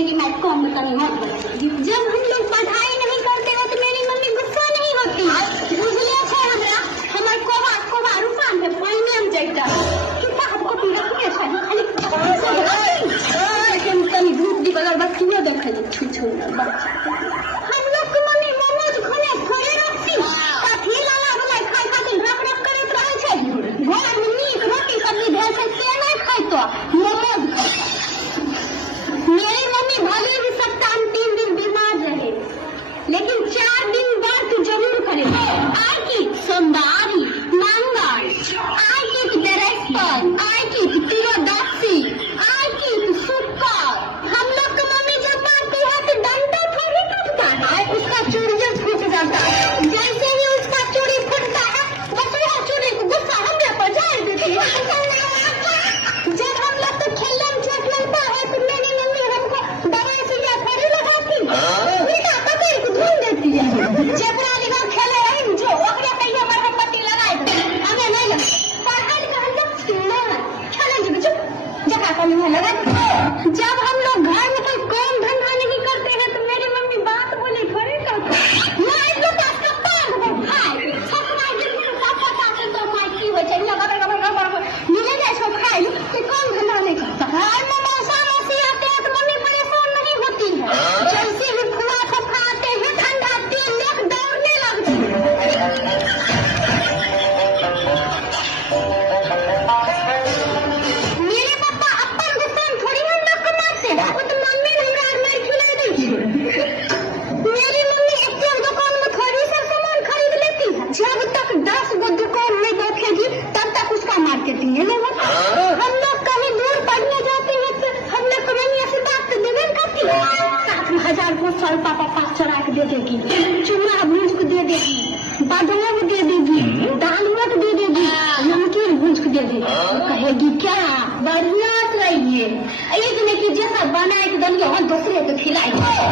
बोलने की मैं कम कमी मत बोले। जब हम लोग पढ़ाई नहीं करते हो तो मेरी मम्मी गुस्सा नहीं होती। बुझले छे हमरा हमर कोबा कोबा रूपा में पानी हम जाइता कितना हमको पीड़ा के खाली लेकिन तनी धूप दी बगल बच्चियों देखे छुछु बच्चा हम लोग को मम्मी मोमोज खाने थोड़े रखती काफी लाला वाला खाई खातिर रख रख करत रहे छे। घर में मीट रोटी सब्जी भेल छै से नहीं खाई तो मोमोज। मेरी मम्मी भले भी सप्ताह में 3 दिन बीमार रहे लेकिन 4 दिन बात जरूर करे। आई की सोमवारी मंगल आई की बृहस्पति आई की त्रियोदशी आई की शुक्र। हम लोग की मम्मी जब मारती है तो डंडा थोड़ी टूटता है उसका चूड़ी जब फूट जाता है। जैसे ही उसका चूड़ी फूटता है बस वह चूड़ी को गुस्सा हम पर जाए देती है। जब हम लोग तो खेलने में चोट लगता है तो मेरी मम्मी हमको दवाई से या थोड़ी लगाती उल्टा पकड़ के धुन देती है। जबरा लिखा खेले रही जो ओकरे कहियो मरहम पट्टी लगाए दे हमें नहीं लगा पढ़ाई लिखा हम लोग खेले जी बच्चों जगह कमी में लगा। जब हम लोग घर में कोई काम धंधा नहीं करते हैं तो मेरी मम्मी बात बोले थोड़ी करती मैं इसको पास का भाई छपना जितना पापा पास तो मार की हो जाए लगा मिले जाए सो खाई तो काम धंधा नहीं करता है। मौसा मौसी आते हैं तो मम्मी परेशान नहीं होती है। जैसे भी खुआ खाते हैं ठंडा तेल लेकर दौड़ने लगती है। मेरे पापा अपन गुस्सा थोड़ी हम लोग को मारते हैं वो तो मम्मी हमरा मार खिला देती है। मेरी मम्मी एक दुकान में थोड़ी सा सामान खरीद लेती है जब तक 10 गो दुकान में देखेगी तब तक उसका मार्केटिंग नहीं होता। हम लोग कहीं दूर पढ़ने जाते हैं तो हम लोग को मम्मी ऐसी बात तो देवे करती है 7,000 को साल पापा पास चढ़ा के दे देगी चूड़ा भूज को दे देगी बादाम को दे देगी दाल मत दे देगी नमकीन भूज को दे देगी कहेगी क्या बढ़िया रहिए एक ने की जैसा बनाए के दलिए और दूसरे को खिलाइए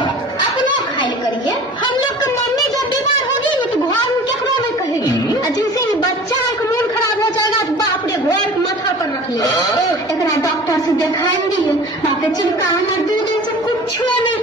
अपना खाए करिए। हम लोग की मम्मी जब बीमार होगी ना तो घर में केकरो में कहेगी जैसे ही बच्चा का मूड खराब हो जाएगा तो बाप रे घर माथा पर रख ले एक डॉक्टर से दिखाएंगे बाप रे चिल्का हमारे 2 दिन से कुछ नहीं